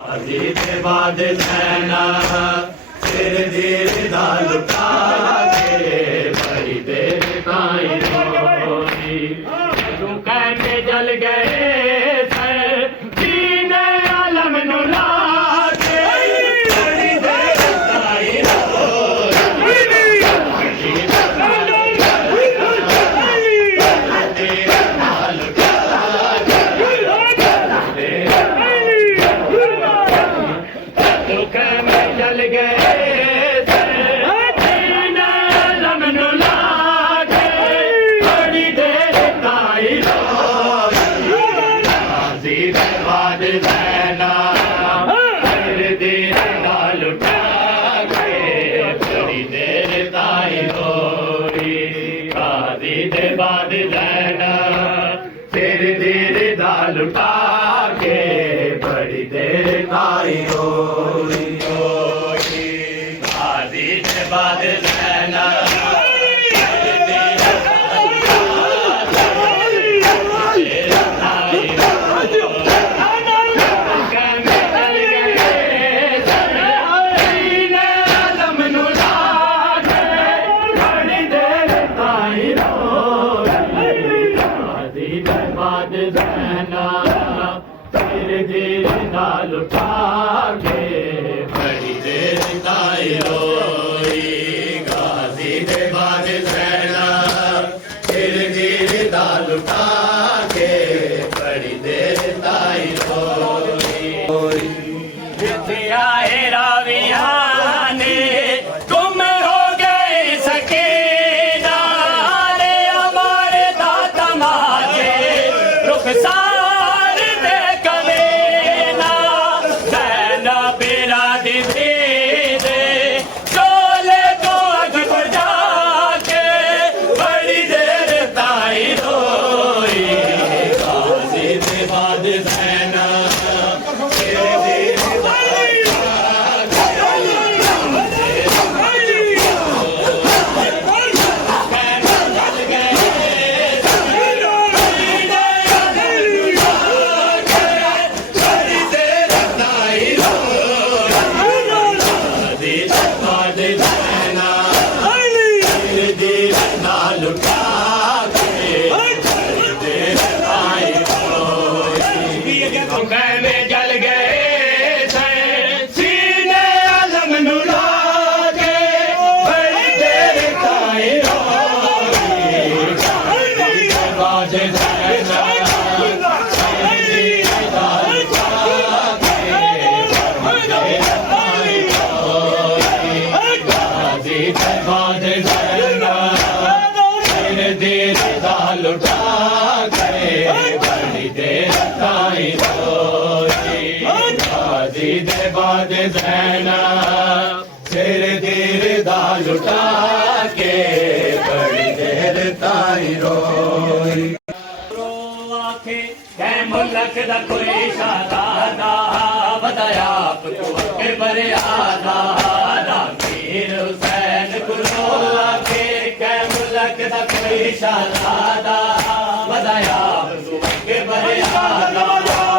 अजी के बाद नैना फिर दिल दा लुटा के बड़ी देर ताई रोई तू कहने जल गए सर जीने आलम नु लाके बड़ी देर ताई बाद रहना फिर देर दाल उठा के बड़ी देर ताई होई आदि के बाद रहना दाल उठा के बड़ी देर ताई रोई गाजी दे बाद रहना फिर देर दाल उठा के बड़ी देर ताई रोई आए राविया ने तुम हो गए सके नारे हमारे दाता मारे रुखसार बाद रहना फिर देर दाल उठा के बड़ी देर ताई रोई आखे कै मुल्क दा कोई शादा बताया आपको के बरे आदा मीर हुसैन कुलो आखे कै मुल्क दा कोई शादा बताया आपको के बरे आदा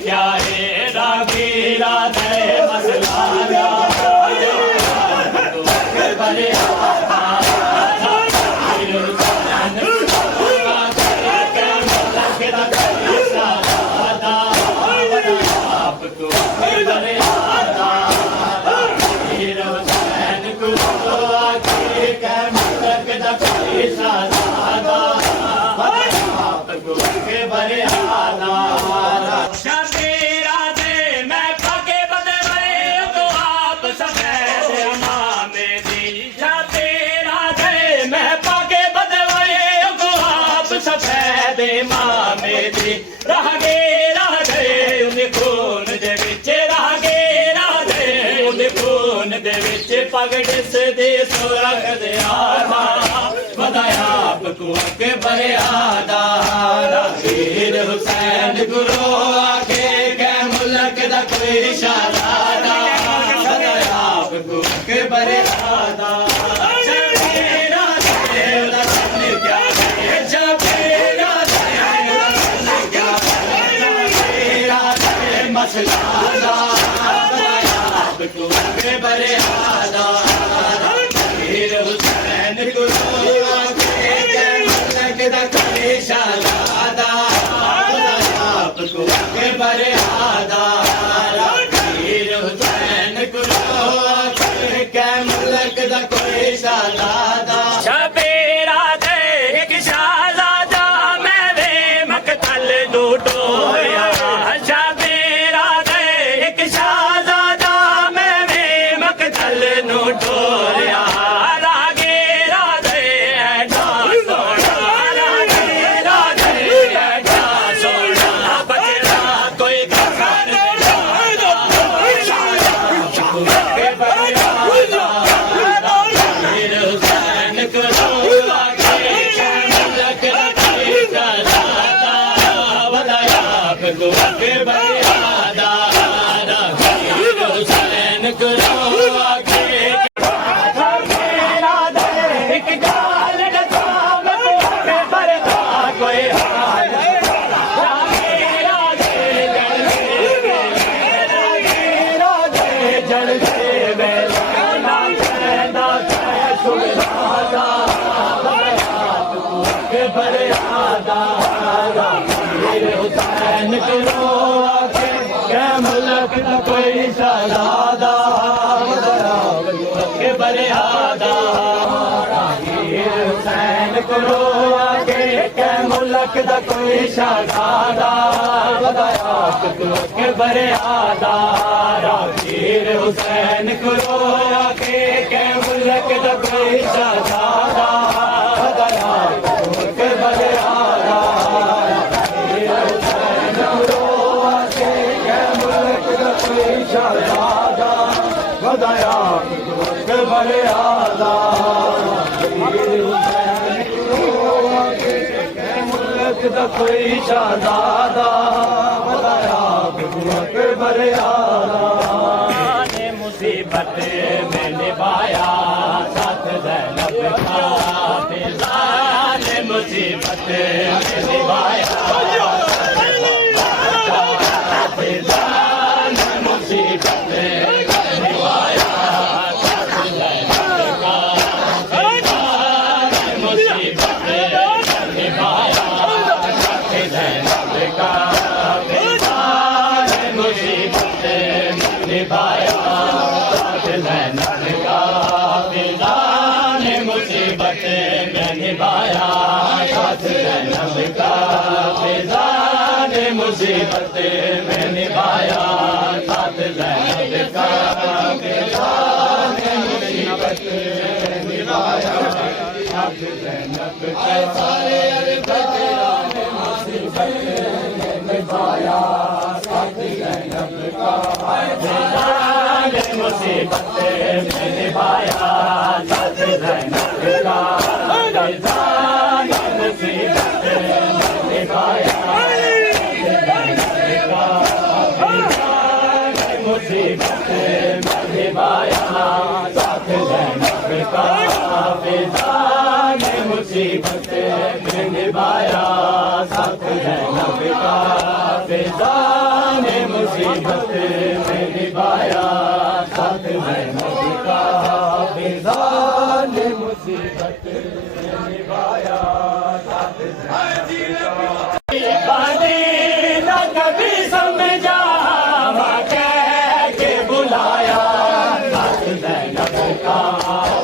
क्या है रागीरा दे मसला बड़े बड़े बरियादा वीर हुसैन गुरु आके कै मुल्क दा कोई शहजादा आप गुरु बरियादा जबीरा तेरा सन क्या है जबीरा तेरा सन क्या है तेरा मसला आप गुरु बरियादा वीर हुसैन गुरु शहजादा आपको के बरियादा वीर हुसैन गुरु के मुल्क दा कोई शहजादा शबीरा दे एक शहजादा मैं वे मकतल दू टोरिया शबीरा दे एक शहजादा मैं वे मकतल नू टोरिया के बरियादा वीर हुसैन गुरु आके मेरा एक गाल दसा मैं तुम्हें बरता कोई हाल मेरा जड़ से वेला ना कहना सुलझादा के बरियादा वीर हुसैन गुरु आके कै मुल्क दा कोई शहजादा के बरियादा वीर हुसैन गुरु आके कै मुल्क दा कोई शहजादा के बरियादा वीर हुसैन गुरु आके कै मुल्क दा कोई शहजादा के बरियादा शहजादा बदाया के बरियादा वीर हुसैन मुल्क दा कोई शहजादा बदाया के बरियादा ने मुसीबत में निभाया साथ ज़ैनब का ने मुसीबत में निभाया मुसीबत में निभाया साथ ज़ैनब का फिज़ान मुसीबत में निभाया साथ ज़ैनब का फिज़ान मुसीबत में निभाया साथ ज़ैनब का सारे अरबान मुसीबत में निभाया साथ ज़ैनब का फिज़ान मुसीबत में निभाया साथ ज़ैनब का फिज़ान मुसीबत में निभाया मुसीबत में निभाया साथ ज़ैनब का फिज़ान मुसीबत में निभाया साथ ज़ैनब का फिज़ान मुसीबत में निभाया साथ ज़ैनब का फिज़ान मुसीबत में निभाया साथ ज़ैनब का कभी समझा कह के बुलाया साथ ज़ैनब का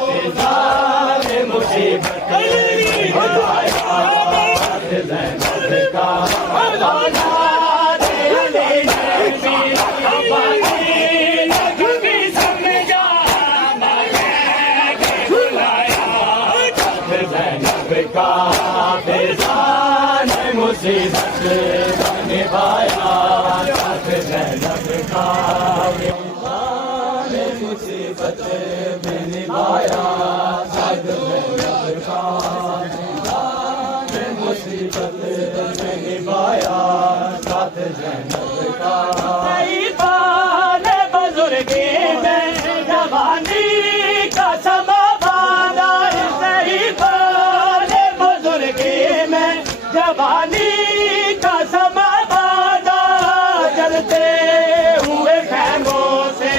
फिज़ान मुसीबत में निभाया साथ ज़ैनब का फिज़ान मुसीबत में निभाया साथ ज़ैनब का फिज़ान मुसीबत में निभाया साथ ज़ैनब का फिज़ान ज़ैनब का सही बाल बुजुर्गी में जवानी का समा बांधा सही बाल बुजुर्गी में जवानी का समा बांधा जलते हुए खैमों से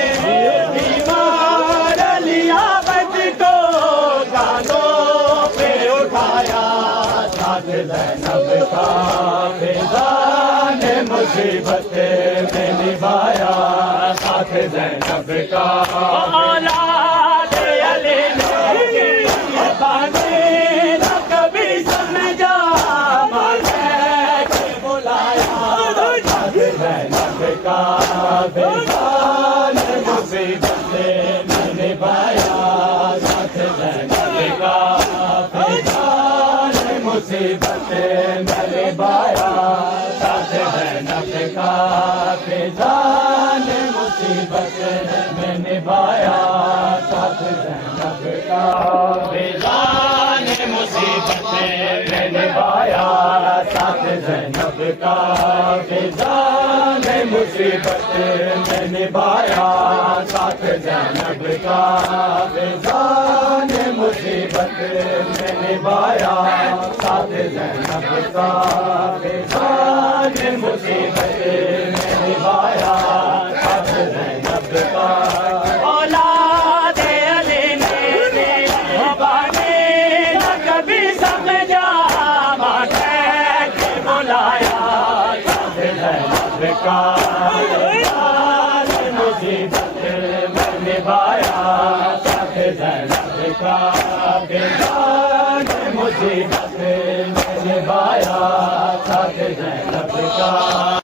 बीमार लियावत को कानों पे उठाया साथ ज़ैनब का फिजान मुसीबत में निभाया साथ ज़ैनब का औलाद अली ने बाने न कभी समझा माने के बुलाया साथ ज़ैनब का फिजान मुसीबत में निभाया साथ ज़ैनब का फिजान मुसीबत में निभाया साथ ज़ैनब का फिजान मुसीबत में निभाया साथ ज़ैनब का फिजान मुसीबत में निभाया साथ ज़ैनब का फिजान मुसीबत में निभाया साथ ज़ैनब का फिजान मुसीबत में निभाया साथ ज़ैनब का फिजान मुसीबत में निभाया साथ ज़ैनब का औलाद अली ने बाने न कभी समझा माने के बुलाया साथ ज़ैनब का फिजान मुसीबत में निभाया साथ ज़ैनब का फिजान मुसीबत में निभाया साथ ज़ैनब का